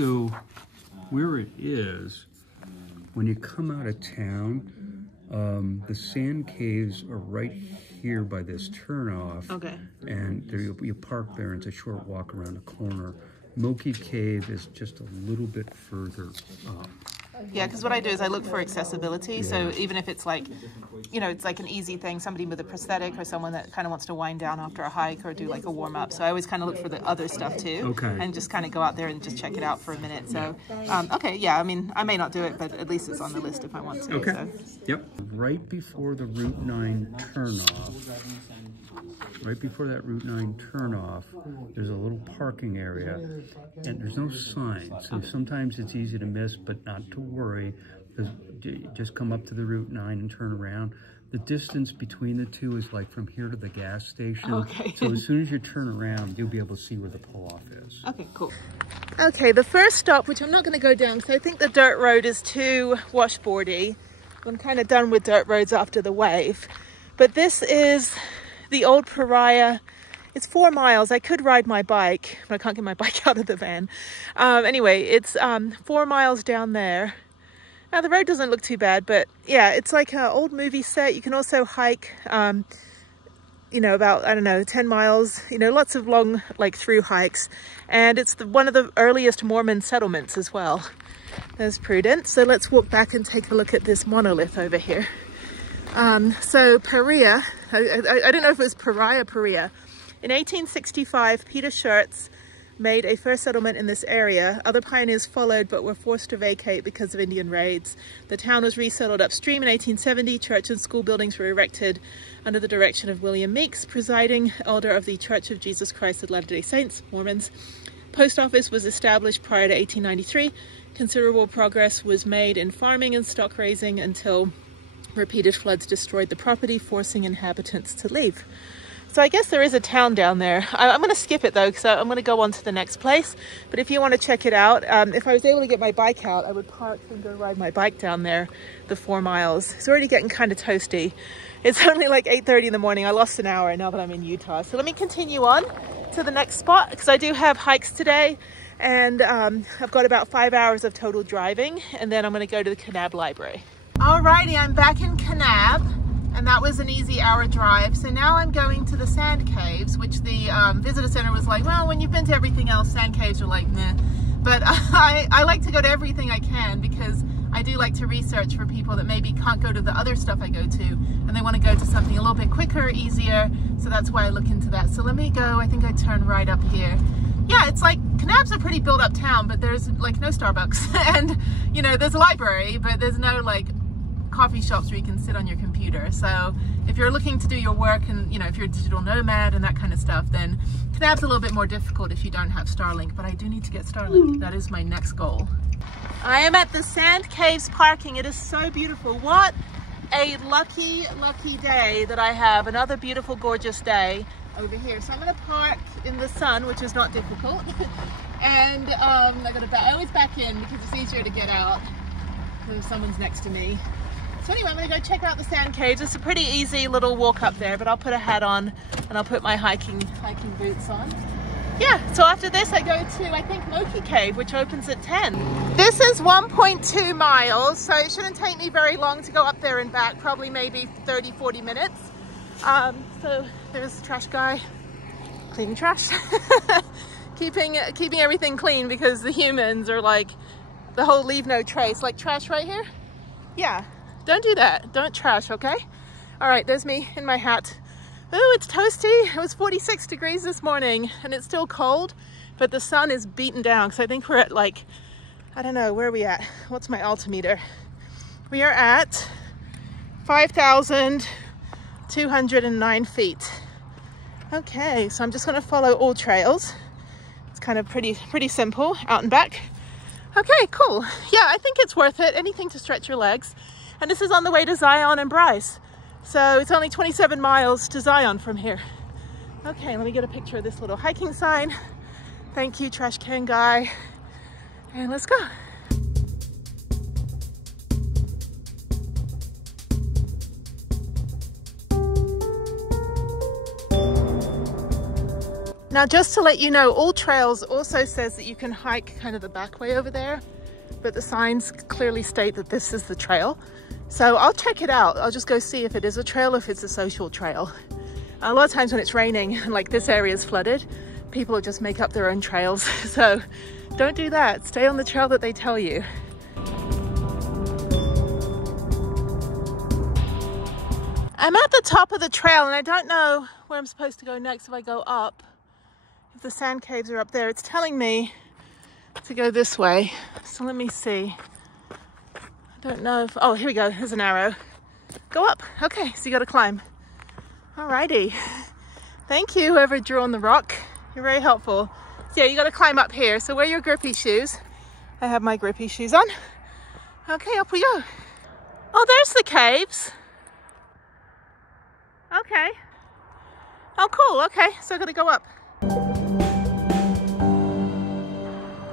So where it is, when you come out of town, the sand caves are right here by this turnoff. Okay. And there you park there, and it's a short walk around the corner. MOQUI Cave is just a little bit further up. Yeah, because what I do is I look for accessibility. Yeah. So even if it's like, you know, it's like an easy thing, somebody with a prosthetic or someone that kind of wants to wind down after a hike or do like a warm up. So I always kind of look for the other stuff too. Okay. And just kind of go out there and just check it out for a minute. So, okay, yeah, I mean, I may not do it, but at least it's on the list if I want to. Okay. So. Yep. Right before the Route 9 turnoff, right before that Route 9 turnoff, there's a little parking area, and there's no sign, so sometimes it's easy to miss, but not to worry, because you just come up to the Route 9 and turn around. The distance between the two is like from here to the gas station. Okay. So as soon as you turn around, you'll be able to see where the pull-off is. Okay, cool. Okay, the first stop, which I'm not going to go down because I think the dirt road is too washboardy. I'm kind of done with dirt roads after the wave. But this is the old Pariah. It's 4 miles. I could ride my bike, but I can't get my bike out of the van. Anyway, it's 4 miles down there. Now the road doesn't look too bad, but yeah, it's like an old movie set. You can also hike, you know, about, I don't know, 10 miles, you know, lots of long, like through hikes. And it's one of the earliest Mormon settlements as well. There's Prudence. So let's walk back and take a look at this monolith over here. So Pariah, I don't know if it was Pariah. In 1865, Peter Schurz made a first settlement in this area. Other pioneers followed but were forced to vacate because of Indian raids. The town was resettled upstream in 1870. Church and school buildings were erected under the direction of William Meeks, presiding elder of the Church of Jesus Christ of Latter-day Saints, Mormons. Post office was established prior to 1893. Considerable progress was made in farming and stock raising until repeated floods destroyed the property, forcing inhabitants to leave. So I guess there is a town down there. I'm going to skip it though, because I'm going to go on to the next place. But if you want to check it out, if I was able to get my bike out, I would park and go ride my bike down there, the 4 miles. It's already getting kind of toasty. It's only like 8:30 in the morning. I lost an hour now that I'm in Utah. So let me continue on to the next spot, because I do have hikes today. And I've got about 5 hours of total driving. And then I'm going to go to the Kanab library. Alrighty, I'm back in Kanab. And that was an easy hour drive. So now I'm going to the sand caves, which the visitor center was like, well, when you've been to everything else, sand caves are like, nah. But I like to go to everything I can, because I do like to research for people that maybe can't go to the other stuff I go to, and they want to go to something a little bit quicker, easier. So that's why I look into that. So let me go, I think I turn right up here. Yeah, it's like, Kanab's a pretty built up town, but there's like no Starbucks. And, you know, there's a library, but there's no like coffee shops where you can sit on your computer. So if you're looking to do your work, and you know, if you're a digital nomad and that kind of stuff, then Kanab's a little bit more difficult if you don't have Starlink, but I do need to get Starlink. That is my next goal. I am at the Sand Caves parking. It is so beautiful. What a lucky day that I have. Another beautiful, gorgeous day over here. So I'm going to park in the sun, which is not difficult. And I always back in because it's easier to get out if someone's next to me. So anyway, I'm going to go check out the sand caves. It's a pretty easy little walk up there, but I'll put a hat on and I'll put my hiking boots on. Yeah, so after this I go to, I think, MOQUI Cave, which opens at 10. This is 1.2 miles, so it shouldn't take me very long to go up there and back, probably maybe 30-40 minutes. So there's the trash guy cleaning trash. keeping everything clean, because the humans are like, the whole leave no trace, like trash right here. Yeah, don't do that. Don't trash, okay? All right, there's me in my hat. Oh, it's toasty. It was 46 degrees this morning and it's still cold, but the sun is beaten down, because I think we're at like, I don't know, where are we at? What's my altimeter? We are at 5,209 feet. Okay, so I'm just gonna follow all trails. It's kind of pretty simple, out and back. Okay, cool. Yeah, I think it's worth it. Anything to stretch your legs. And this is on the way to Zion and Bryce. So it's only 27 miles to Zion from here. Okay, let me get a picture of this little hiking sign. Thank you, trash can guy. And let's go. Now, just to let you know, All Trails also says that you can hike kind of the back way over there, but the signs clearly state that this is the trail. So I'll check it out. I'll just go see if it is a trail or if it's a social trail. A lot of times when it's raining and like this area is flooded, people will just make up their own trails. So don't do that. Stay on the trail that they tell you. I'm at the top of the trail and I don't know where I'm supposed to go next if I go up. If the sand caves are up there, it's telling me to go this way. So let me see. I don't know if, oh, here we go. There's an arrow. Go up. Okay, so you got to climb. Alrighty. Thank you, whoever drew on the rock. You're very helpful. So yeah, you got to climb up here. So wear your grippy shoes. I have my grippy shoes on. Okay, up we go. Oh, there's the caves. Okay. Oh, cool. Okay, so I got to go up.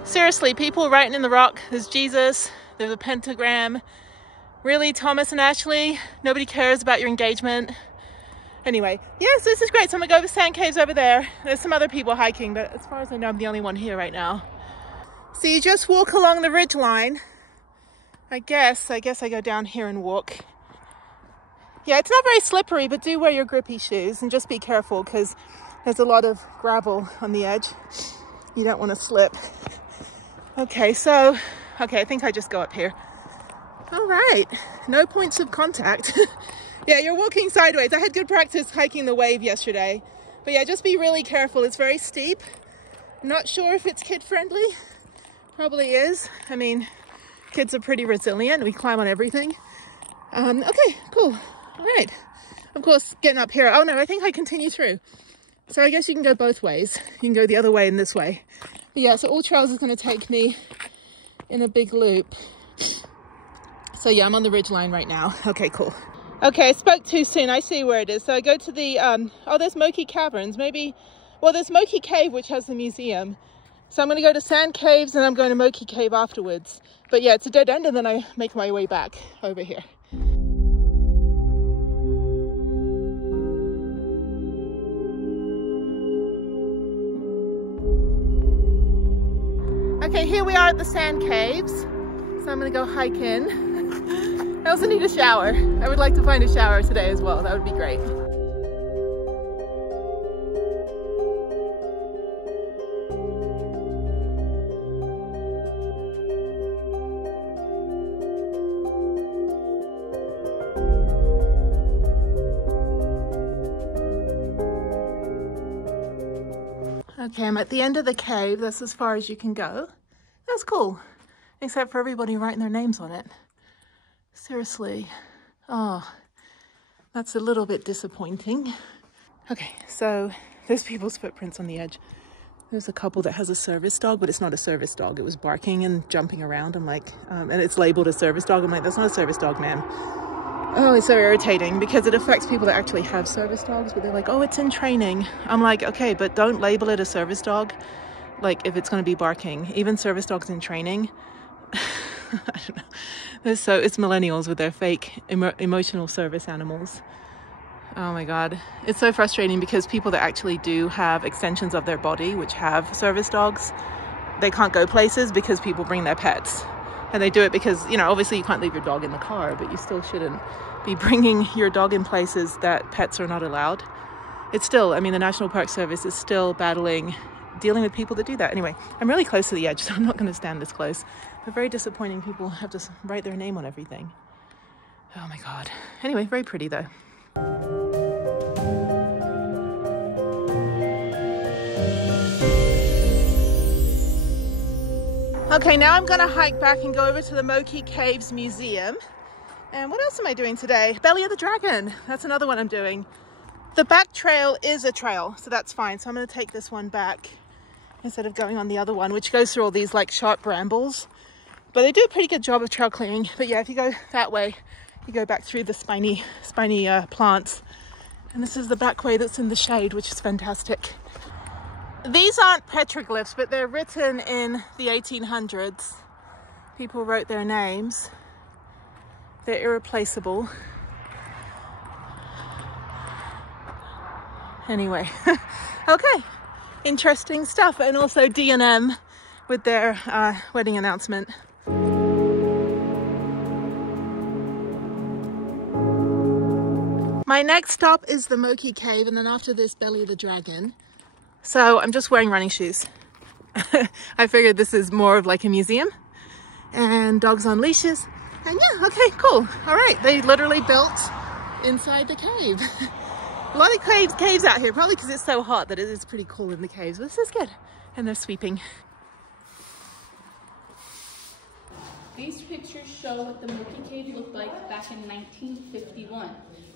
Seriously, people writing in the rock. There's Jesus. There's a pentagram. Really, Thomas and Ashley? Nobody cares about your engagement. Anyway, yes, this is great. So I'm gonna go over sand caves over there. There's some other people hiking, but as far as I know, I'm the only one here right now. So you just walk along the ridge line. I guess I go down here and walk. Yeah, it's not very slippery, but do wear your grippy shoes and just be careful because there's a lot of gravel on the edge. You don't want to slip. Okay, so, okay, I think I just go up here. All right, no points of contact. Yeah, you're walking sideways. I had good practice hiking the wave yesterday. But yeah, just be really careful. It's very steep. I'm not sure if it's kid friendly. Probably is. I mean, kids are pretty resilient. We climb on everything. Okay, cool. All right. Of course, getting up here. Oh no, I think I continue through. So I guess you can go both ways. You can go the other way and this way. But yeah, so All Trails is going to take me in a big loop. So yeah, I'm on the ridge line right now. Okay, cool. Okay, I spoke too soon. I see where it is. So I go to the, oh, there's MOQUI Caverns. Maybe, well, there's MOQUI Cave, which has the museum. So I'm going to go to Sand Caves and I'm going to MOQUI Cave afterwards. But yeah, it's a dead end and then I make my way back over here. Okay, here we are at the Sand Caves. So I'm gonna go hike in. I also need a shower. I would like to find a shower today as well. That would be great. Okay, I'm at the end of the cave. That's as far as you can go. That's cool. Except for everybody writing their names on it. Seriously. Oh, that's a little bit disappointing. Okay, so there's people's footprints on the edge. There's a couple that has a service dog, but it's not a service dog. It was barking and jumping around. I'm like, and it's labeled a service dog. I'm like, that's not a service dog, ma'am. Oh, it's so irritating because it affects people that actually have service dogs, but they're like, oh, it's in training. I'm like, okay, but don't label it a service dog. Like if it's going to be barking, even service dogs in training. I don't know. So it's millennials with their fake emotional service animals. Oh my God. It's so frustrating because people that actually do have extensions of their body, which have service dogs, they can't go places because people bring their pets. And they do it because, you know, obviously you can't leave your dog in the car, but you still shouldn't be bringing your dog in places that pets are not allowed. It's still, I mean, the National Park Service is still dealing with people that do that. Anyway, I'm really close to the edge, so I'm not going to stand this close. But very disappointing people have to write their name on everything. Oh my God. Anyway, very pretty though. Okay, now I'm going to hike back and go over to the MOQUI Caves Museum. And what else am I doing today? Belly of the Dragon. That's another one I'm doing. The back trail is a trail, so that's fine. So I'm going to take this one back instead of going on the other one, which goes through all these like sharp brambles. But they do a pretty good job of trail clearing. But yeah, if you go that way, you go back through the spiny plants. And this is the back way that's in the shade, which is fantastic. These aren't petroglyphs, but they're written in the 1800s. People wrote their names. They're irreplaceable. Anyway, okay. interesting stuff. And also D&M with their wedding announcement. My next stop is the MOQUI cave, and then after this, Belly the Dragon. So I'm just wearing running shoes. I figured this is more of like a museum, and dogs on leashes. And yeah, okay, cool. All right, they literally built inside the cave. A lot of caves out here, probably because it's so hot that it is pretty cool in the caves. But this is good. And they're sweeping. These pictures show what the MOQUI cave looked like back in 1951.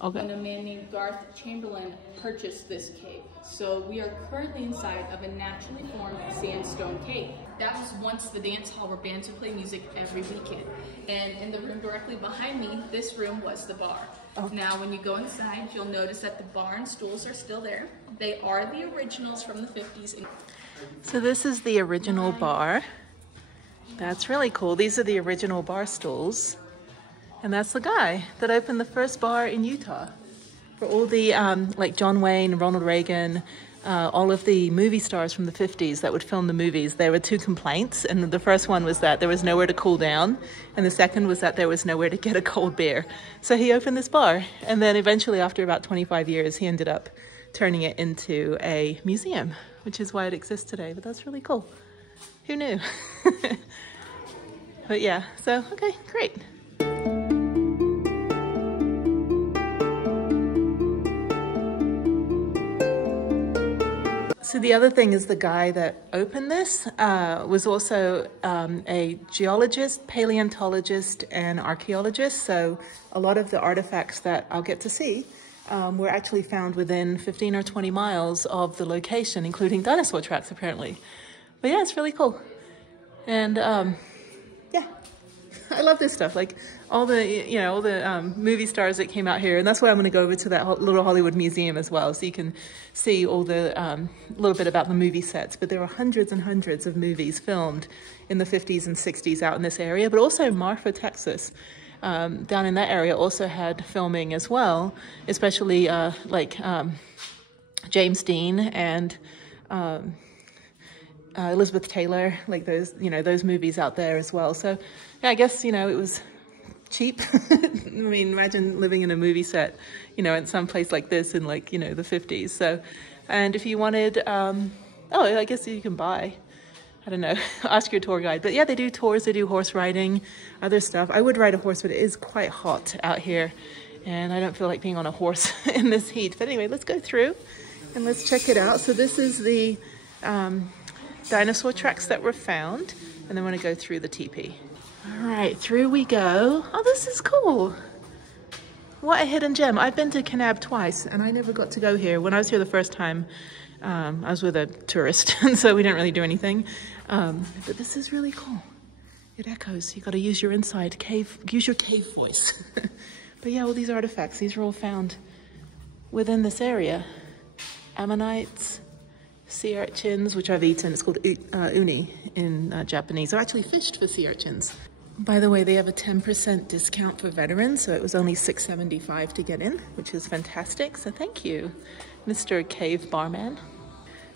Okay. When a man named Garth Chamberlain purchased this cave. So we are currently inside of a naturally formed sandstone cave. That was once the dance hall where bands would play music every weekend. And in the room directly behind me, this room was the bar. Oh. Now when you go inside, you'll notice that the bar and stools are still there. They are the originals from the 50s. So this is the original bar. That's really cool. These are the original bar stools. And that's the guy that opened the first bar in Utah. For all the, like John Wayne, Ronald Reagan, all of the movie stars from the 50s that would film the movies, there were two complaints. And the first one was that there was nowhere to cool down. And the second was that there was nowhere to get a cold beer. So he opened this bar. And then eventually, after about 25 years, he ended up turning it into a museum, which is why it exists today. But that's really cool. Who knew? But yeah, so, okay, great. So the other thing is the guy that opened this was also a geologist, paleontologist, and archaeologist. So a lot of the artifacts that I'll get to see were actually found within 15 or 20 miles of the location, including dinosaur tracks, apparently. But yeah, it's really cool. And yeah, I love this stuff. Like all the, you know, all the movie stars that came out here. And that's why I'm going to go over to that little Hollywood museum as well. So you can see all the, little bit about the movie sets. But there are hundreds and hundreds of movies filmed in the 50s and 60s out in this area. But also Marfa, Texas, down in that area also had filming as well. Especially like James Dean and Elizabeth Taylor, like those, you know, those movies out there as well. So yeah, I guess, you know, it was cheap. I mean, imagine living in a movie set, you know, in some place like this in like, you know, the 50s. So, and if you wanted, oh, I guess you can buy, I don't know, ask your tour guide. But yeah, they do tours, they do horse riding, other stuff. I would ride a horse, but it is quite hot out here. And I don't feel like being on a horse in this heat. But anyway, let's go through and let's check it out. So this is the dinosaur tracks that were found. And then we're gonna go through the teepee. All right, through we go. Oh, this is cool. What a hidden gem. I've been to Kanab twice and I never got to go here. When I was here the first time, I was with a tourist and so we didn't really do anything. But this is really cool. It echoes. You got to use your inside cave, use your cave voice. But yeah, all these artifacts, these are all found within this area. Ammonites, sea urchins, which I've eaten. It's called uni in Japanese. I've actually fished for sea urchins. By the way, they have a 10% discount for veterans, so it was only $6.75 to get in, which is fantastic. So thank you, Mr. Cave Barman.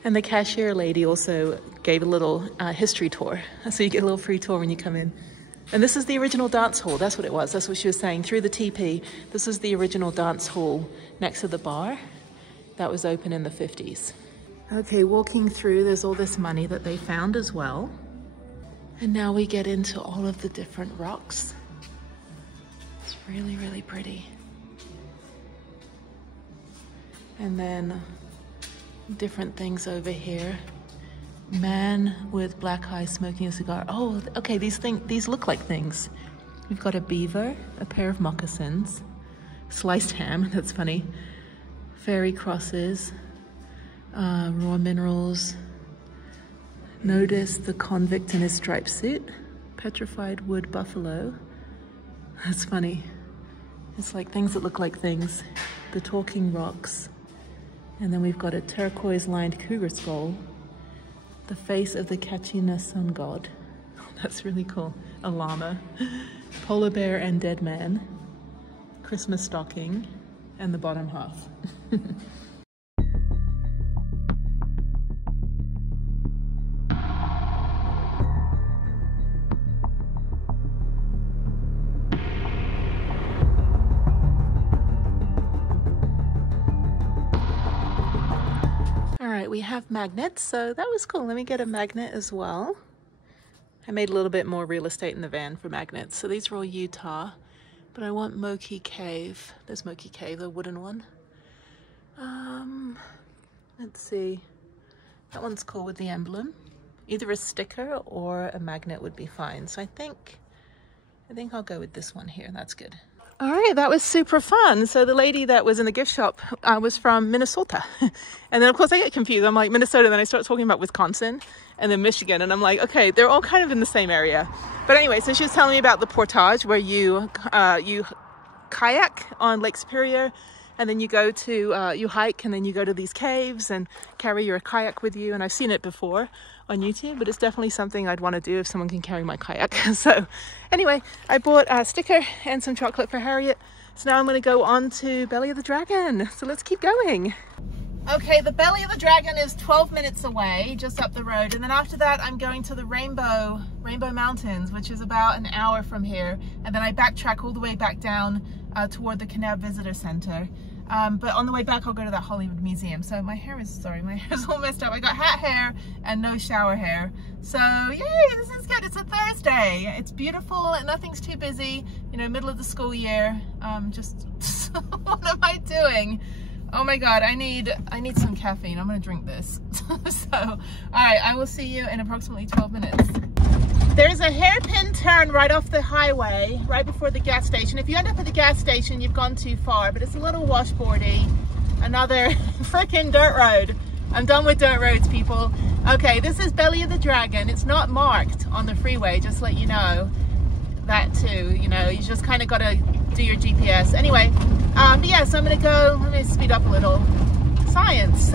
And the cashier lady also gave a little history tour. So you get a little free tour when you come in. And this is the original dance hall. That's what it was. That's what she was saying. Through the teepee, this is the original dance hall next to the bar that was open in the 50s. Okay, walking through, there's all this money that they found as well. And now we get into all of the different rocks. It's really, really pretty. And then different things over here. Man with black eyes smoking a cigar. Oh, okay, these look like things. We've got a beaver, a pair of moccasins, sliced ham, that's funny, fairy crosses, raw minerals. Notice the convict in his striped suit, petrified wood buffalo. That's funny. It's like things that look like things. The talking rocks. And then we've got a turquoise lined cougar skull. The face of the Kachina sun god. Oh, that's really cool. A llama. Polar bear and dead man. Christmas stocking. And the bottom half. right, we have magnets, so that was cool. Let me get a magnet as well. I made a little bit more real estate in the van for magnets. So these are all Utah, but I want MOQUI Cave. There's MOQUI Cave, the wooden one. Let's see. That one's cool with the emblem. Either a sticker or a magnet would be fine. So I think I'll go with this one here. That's good. All right, that was super fun. So the lady that was in the gift shop was from Minnesota. And then of course I get confused. I'm like Minnesota, then I start talking about Wisconsin and then Michigan. And I'm like, okay, they're all kind of in the same area. But anyway, so she was telling me about the portage where you kayak on Lake Superior, and then you go to, you hike, and then you go to these caves and carry your kayak with you. And I've seen it before on YouTube, but it's definitely something I'd want to do if someone can carry my kayak. So anyway, I bought a sticker and some chocolate for Harriet. So now I'm going to go on to Belly of the Dragon. So let's keep going. Okay, the Belly of the Dragon is 12 minutes away, just up the road. And then after that, I'm going to the Rainbow Mountains, which is about an hour from here. And then I backtrack all the way back down toward the Kanab Visitor Center. But on the way back, I'll go to that Hollywood Museum. So my hair is all messed up. I got hat hair and no shower hair. So yay, this is good. It's a Thursday. It's beautiful. Nothing's too busy. You know, middle of the school year. Just what am I doing? Oh my God, I need some caffeine. I'm gonna drink this. So, all right, I will see you in approximately 12 minutes. There's a hairpin turn right off the highway, right before the gas station. If you end up at the gas station, you've gone too far, but it's a little washboardy. Another freaking dirt road. I'm done with dirt roads, people. Okay, this is Belly of the Dragon. It's not marked on the freeway, just to let you know that too. You know, you just kind of got to do your GPS. Anyway, but yeah, so I'm gonna go, let me speed up a little. Science.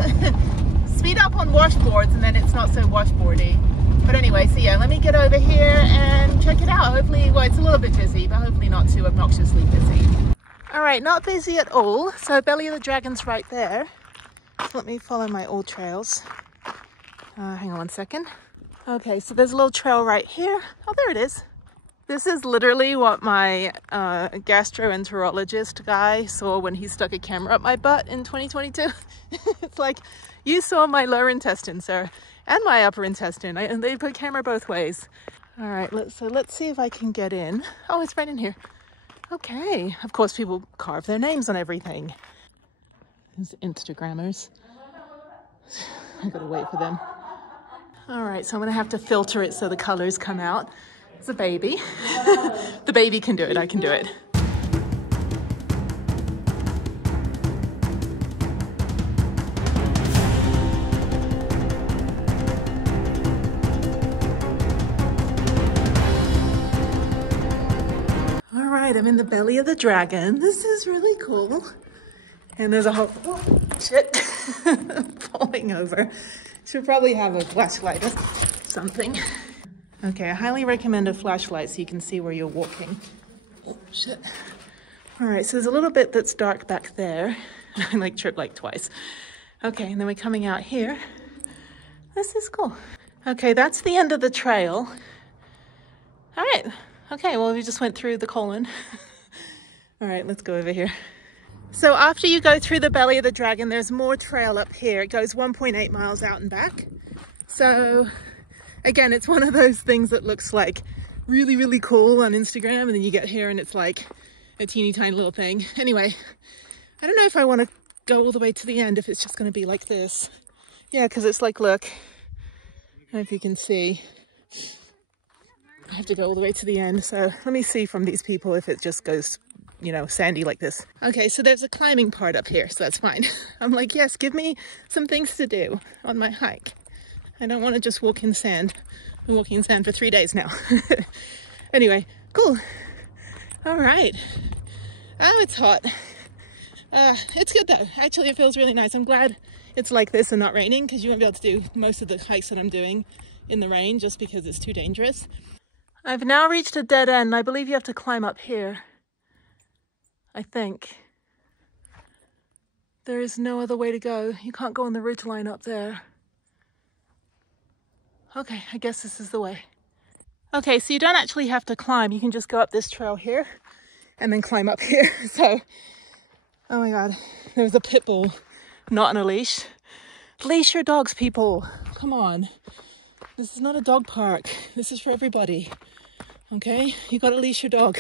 Speed up on washboards and then it's not so washboardy. But anyway, so yeah, let me get over here and check it out. Hopefully, well, it's a little bit busy, but hopefully not too obnoxiously busy. All right, not busy at all. So Belly of the Dragon's right there. So let me follow my old trails. Hang on one second. Okay, so there's a little trail right here. Oh, there it is. This is literally what my gastroenterologist guy saw when he stuck a camera up my butt in 2022. It's like, you saw my lower intestine, sir, and my upper intestine. And they put camera both ways. All right, let's see if I can get in. Oh, it's right in here. Okay, of course people carve their names on everything. These Instagrammers. I gotta wait for them. All right, so I'm gonna have to filter it so the colors come out. It's a baby. The baby can do it, I can do it. All right, I'm in the Belly of the Dragon. This is really cool. And there's a whole, oh, shit, falling over. Should probably have a flashlight or something. Okay, I highly recommend a flashlight so you can see where you're walking. Oh, shit. All right, so there's a little bit that's dark back there. I like tripped like twice. Okay, and then we're coming out here. This is cool. Okay, that's the end of the trail. All right, okay, well, we just went through the colon. All right, let's go over here. So after you go through the Belly of the Dragon, there's more trail up here. It goes 1.8 miles out and back. So again, it's one of those things that looks like really, really cool on Instagram, and then you get here and it's like a teeny tiny little thing. Anyway, I don't know if I want to go all the way to the end, if it's just going to be like this. Yeah, because it's like, look, I don't know if you can see. I have to go all the way to the end. So let me see from these people if it just goes, you know, sandy like this. Okay, so there's a climbing part up here, so that's fine. I'm like, yes, give me some things to do on my hike. I don't want to just walk in sand. I've been walking in sand for 3 days now. Anyway, cool. All right. Oh, it's hot. It's good though. Actually, it feels really nice. I'm glad it's like this and not raining, because you won't be able to do most of the hikes that I'm doing in the rain just because it's too dangerous. I've now reached a dead end. I believe you have to climb up here. I think. There is no other way to go. You can't go on the ridge line up there. Okay, I guess this is the way. Okay, so you don't actually have to climb. You can just go up this trail here and then climb up here. So, oh my God, there was a pit bull not on a leash. Leash your dogs, people. Come on. This is not a dog park. This is for everybody. Okay? You gotta leash your dog.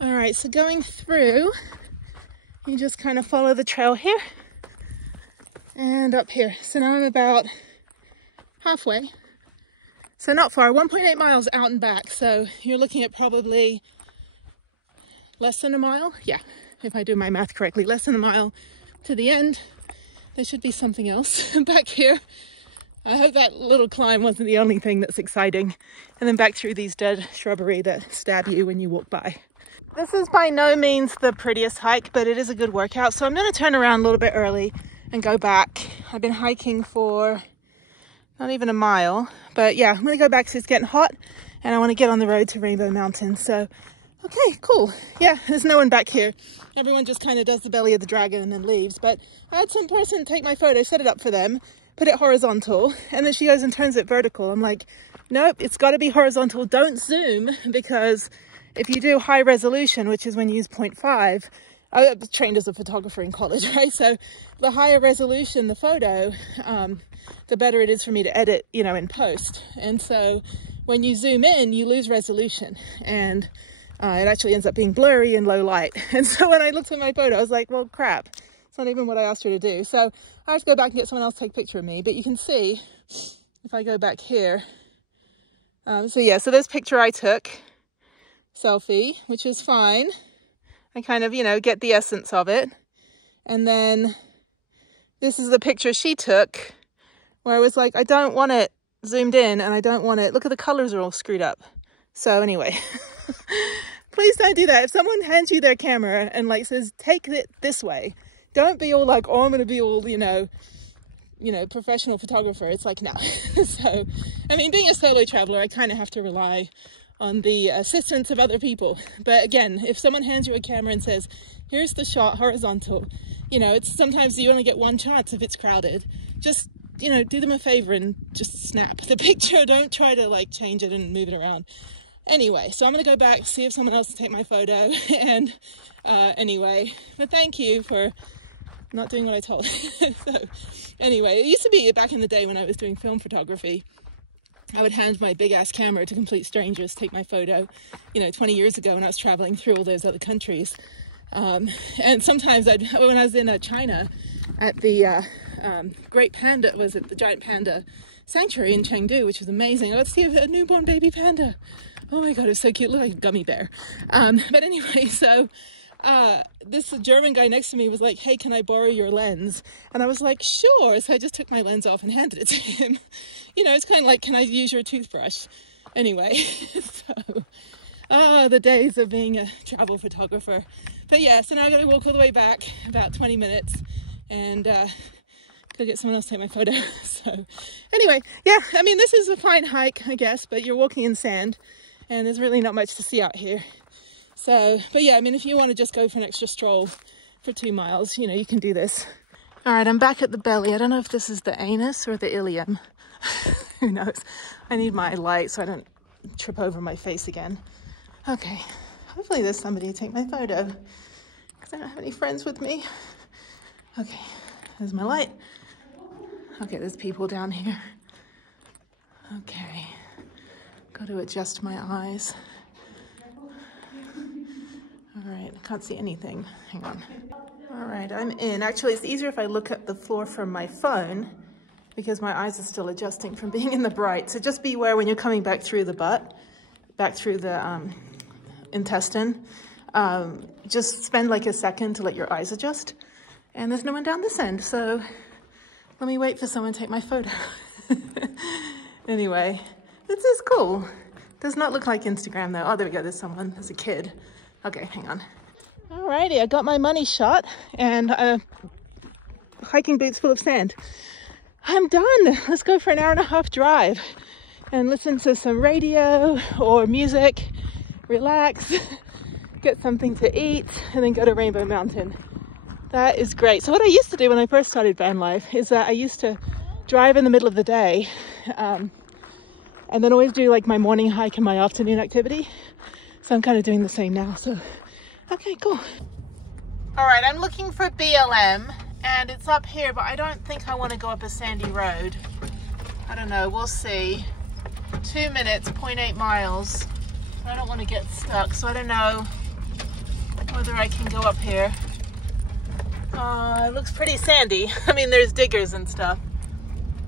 All right, so going through, you just kind of follow the trail here and up here. So now I'm about halfway. So not far, 1.8 miles out and back. So you're looking at probably less than a mile. Yeah, if I do my math correctly, less than a mile to the end. There should be something else back here. I hope that little climb wasn't the only thing that's exciting. And then back through these dead shrubbery that stab you when you walk by. This is by no means the prettiest hike, but it is a good workout. So I'm going to turn around a little bit early and go back. I've been hiking for not even a mile, but yeah, I'm going to go back because it's getting hot and I want to get on the road to Rainbow Mountain. So, okay, cool. Yeah, there's no one back here. Everyone just kind of does the belly of the dragon and then leaves. But I had some person take my photo, set it up for them, put it horizontal, and then she goes and turns it vertical. I'm like, nope, it's got to be horizontal. Don't zoom, because if you do high resolution, which is when you use 0.5, I was trained as a photographer in college, right? So the higher resolution the photo, the better it is for me to edit, you know, in post. And so when you zoom in, you lose resolution, and it actually ends up being blurry and low light. And so when I looked at my photo, I was like, well, crap. It's not even what I asked her to do. So I have to go back and get someone else to take a picture of me. But you can see, if I go back here, so yeah, so this picture I took, selfie, which is fine. I kind of, you know, get the essence of it. And then this is the picture she took, where I was like, I don't want it zoomed in, and I don't want it, look at the colors are all screwed up. So anyway, please don't do that. If someone hands you their camera and like says, take it this way, don't be all like, oh, I'm going to be all, you know, professional photographer. It's like, no. So, I mean, being a solo traveler, I kind of have to rely on the assistance of other people. But again, if someone hands you a camera and says, here's the shot horizontal, you know, it's sometimes you only get one chance if it's crowded. Just, you know, do them a favor and just snap the picture. Don't try to like change it and move it around. Anyway, so I'm going to go back, see if someone else will take my photo. And anyway, but thank you for not doing what I told. So anyway, it used to be back in the day when I was doing film photography, I would hand my big ass camera to complete strangers to take my photo, you know, 20 years ago when I was traveling through all those other countries. And sometimes when I was in China at the Great Panda, was it the Giant Panda Sanctuary in Chengdu, which was amazing. I got to see a newborn baby panda. Oh my God, it was so cute. It looked like a gummy bear. But anyway, so this German guy next to me was like, hey, can I borrow your lens? And I was like, sure. So I just took my lens off and handed it to him. You know, it's kind of like, can I use your toothbrush? Anyway, so, the days of being a travel photographer. But yeah, so now I got to walk all the way back, about 20 minutes, and go get someone else to take my photo. So anyway, yeah, I mean, this is a fine hike, I guess, but you're walking in sand, and there's really not much to see out here. So, but yeah, I mean, if you want to just go for an extra stroll for 2 miles, you know, you can do this. All right, I'm back at the belly. I don't know if this is the anus or the ilium. Who knows? I need my light so I don't trip over my face again. Okay, hopefully there's somebody to take my photo, because I don't have any friends with me. Okay, there's my light. Okay, there's people down here. Okay, got to adjust my eyes. All right, I can't see anything. Hang on. All right, I'm in. Actually, it's easier if I look at the floor from my phone, because my eyes are still adjusting from being in the bright. So just beware when you're coming back through the butt, back through the intestine. Just spend like a second to let your eyes adjust. And there's no one down this end, so let me wait for someone to take my photo. Anyway, this is cool. Does not look like Instagram though. Oh, there we go, there's someone, there's a kid. Okay, hang on. Alrighty, I got my money shot and hiking boots full of sand. I'm done. Let's go for an hour-and-a-half drive and listen to some radio or music, relax, get something to eat, and then go to Rainbow Mountain. That is great. So what I used to do when I first started van life is that I used to drive in the middle of the day and then always do like my morning hike and my afternoon activity. So I'm kind of doing the same now. So, okay, cool. All right, I'm looking for BLM and it's up here, but I don't think I want to go up a sandy road. I don't know, we'll see. 2 minutes, 0.8 miles. I don't want to get stuck, so I don't know whether I can go up here. It looks pretty sandy. I mean, there's diggers and stuff.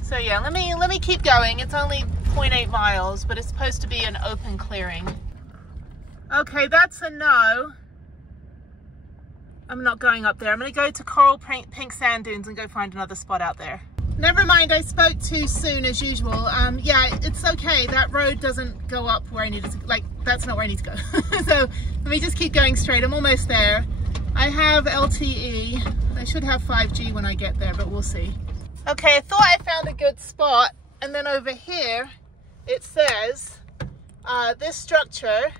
So yeah, let me keep going. It's only 0.8 miles, but it's supposed to be an open clearing. Okay, that's a no. I'm not going up there. I'm gonna go to Coral Pink Sand Dunes and go find another spot out there. Never mind, I spoke too soon as usual. Yeah, it's okay. That road doesn't go up where I need it to, like, that's not where I need to go. So let me just keep going straight. I'm almost there. I have LTE. I should have 5G when I get there, but we'll see. Okay, I thought I found a good spot. And then over here, it says, this structure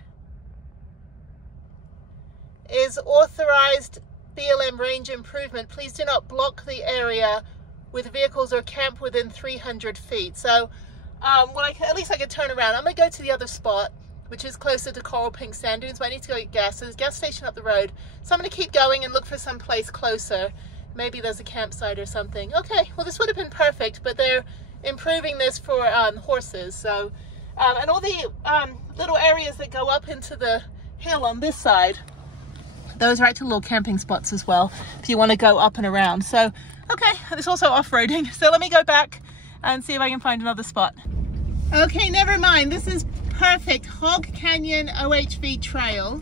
is authorized BLM range improvement. Please do not block the area with vehicles or camp within 300 feet. So at least I could turn around. I'm gonna go to the other spot, which is closer to Coral Pink Sand Dunes, but I need to go get gas. So there's a gas station up the road. So I'm gonna keep going and look for some place closer. Maybe there's a campsite or something. Okay, well this would have been perfect, but they're improving this for horses. So, and all the little areas that go up into the hill on this side, those are actually little camping spots as well, if you want to go up and around. So, okay, it's also off-roading. So let me go back and see if I can find another spot. Okay, never mind. This is perfect. Hog Canyon OHV Trail.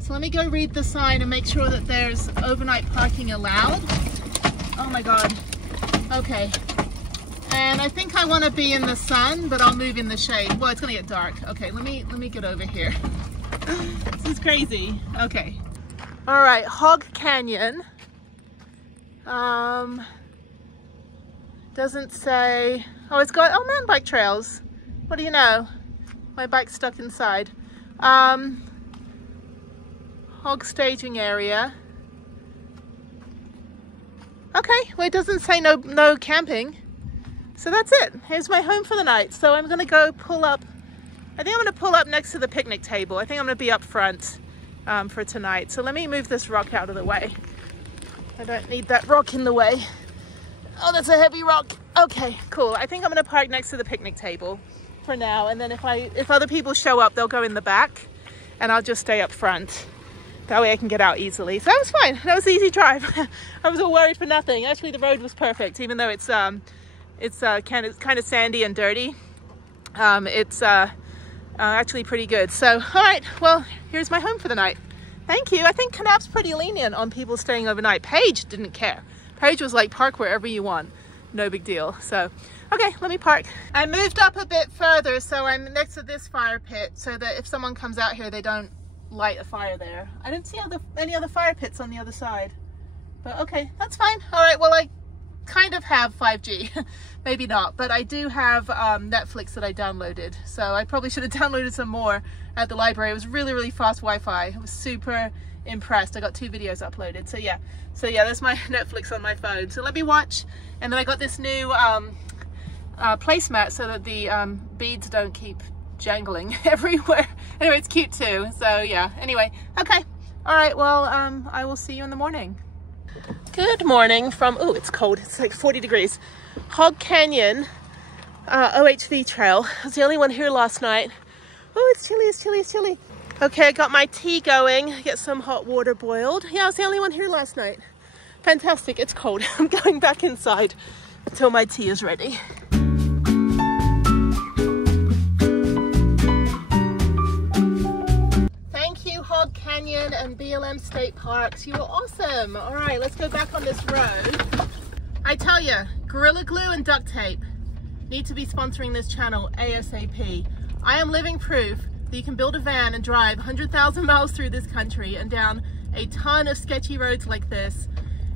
So let me go read the sign and make sure that there's overnight parking allowed. Oh my God. Okay. And I think I want to be in the sun, but I'll move in the shade. Well, it's gonna get dark. Okay, let me get over here. This is crazy. Okay. All right, Hog Canyon. Doesn't say, oh, it's got, oh, mountain bike trails. What do you know? My bike's stuck inside. Hog staging area. Okay, well, it doesn't say no camping. So that's it. Here's my home for the night. So I'm gonna go pull up, I think I'm gonna pull up next to the picnic table. I think I'm gonna be up front for tonight. So let me move this rock out of the way. I don't need that rock in the way. Oh, that's a heavy rock. Okay, cool. I think I'm gonna park next to the picnic table for now. And then if other people show up, they'll go in the back and I'll just stay up front. That way I can get out easily. So that was fine. That was an easy drive. I was all worried for nothing. Actually, the road was perfect, even though it's kind of sandy and dirty. It's actually pretty good. So, all right, well, here's my home for the night. Thank you. I think Kanab's pretty lenient on people staying overnight. Paige didn't care. Paige was like, park wherever you want. No big deal. So, okay, let me park. I moved up a bit further, so I'm next to this fire pit so that if someone comes out here, they don't light a fire there. I didn't see any other fire pits on the other side. But okay, that's fine. All right, well, I kind of have 5G. Maybe not, but I do have Netflix that I downloaded. So I probably should have downloaded some more at the library. It was really, really fast Wi-Fi. I was super impressed. I got 2 videos uploaded. So yeah, there's my Netflix on my phone. So let me watch. And then I got this new placemat so that the beads don't keep jangling everywhere. Anyway, it's cute too. So yeah, anyway, okay. All right, well, I will see you in the morning. Good morning from, oh, it's cold. It's like 40 degrees. Hog Canyon OHV Trail. I was the only one here last night. Oh, it's chilly, it's chilly, it's chilly. Okay, I got my tea going. Get some hot water boiled. Yeah, I was the only one here last night. Fantastic, it's cold. I'm going back inside until my tea is ready. Hog Canyon and BLM State Parks. You were awesome. All right, let's go back on this road. I tell you, Gorilla Glue and duct tape need to be sponsoring this channel ASAP. I am living proof that you can build a van and drive 100,000 miles through this country and down a ton of sketchy roads like this,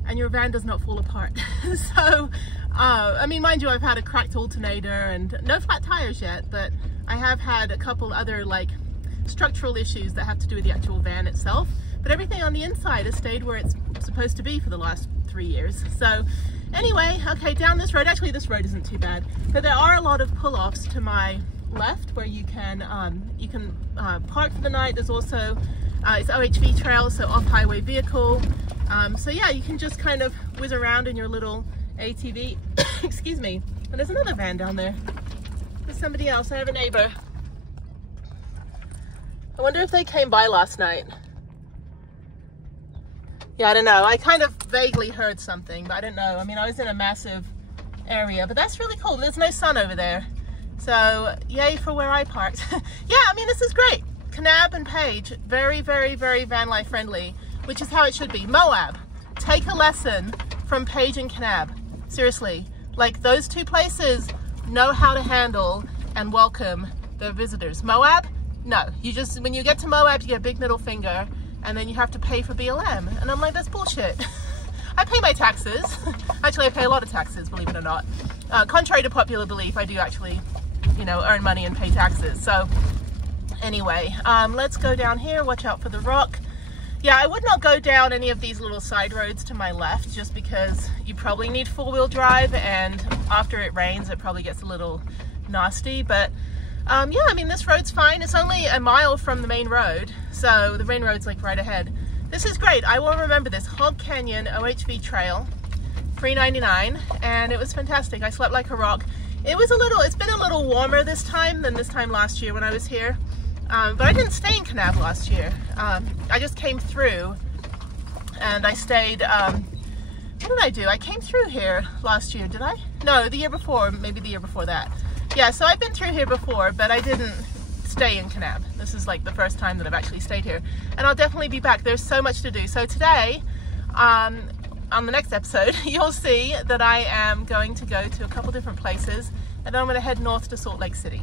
and your van does not fall apart. So, I mean, mind you, I've had a cracked alternator and no flat tires yet, but I have had a couple other like structural issues that have to do with the actual van itself, but everything on the inside has stayed where it's supposed to be for the last 3 years. So anyway, okay, down this road, actually this road isn't too bad, but there are a lot of pull-offs to my left where you can park for the night. There's also It's OHV trail, so off-highway vehicle. So yeah, you can just kind of whiz around in your little ATV. Excuse me. And there's another van down there. There's somebody else. I have a neighbor. I wonder if they came by last night. Yeah, I don't know. I kind of vaguely heard something, but I don't know. I mean, I was in a massive area, but that's really cool. There's no sun over there. So yay for where I parked. Yeah, I mean, this is great. Kanab and Page, very, very, very van life friendly, which is how it should be. Moab, take a lesson from Page and Kanab. Seriously, like those two places know how to handle and welcome their visitors. Moab, no, you just, when you get to Moab, you get a big middle finger and then you have to pay for BLM. And I'm like, that's bullshit. I pay my taxes. Actually, I pay a lot of taxes, believe it or not. Contrary to popular belief, I do actually, you know, earn money and pay taxes. So anyway, let's go down here. Watch out for the rock. Yeah, I would not go down any of these little side roads to my left just because you probably need four-wheel drive, and after it rains, it probably gets a little nasty. But yeah, I mean, this road's fine. It's only a mile from the main road, so the main road's like right ahead. This is great. I will remember this. Hog Canyon OHV Trail, $3.99, and it was fantastic. I slept like a rock. It's been a little warmer this time than this time last year when I was here. But I didn't stay in Kanab last year. I just came through and I stayed, what did I do? I came through here last year, did I? No, the year before, maybe the year before that. Yeah, so I've been through here before, but I didn't stay in Kanab. This is like the first time that I've actually stayed here. And I'll definitely be back. There's so much to do. So today, on the next episode, you'll see that I am going to go to a couple different places, and then I'm going to head north to Salt Lake City.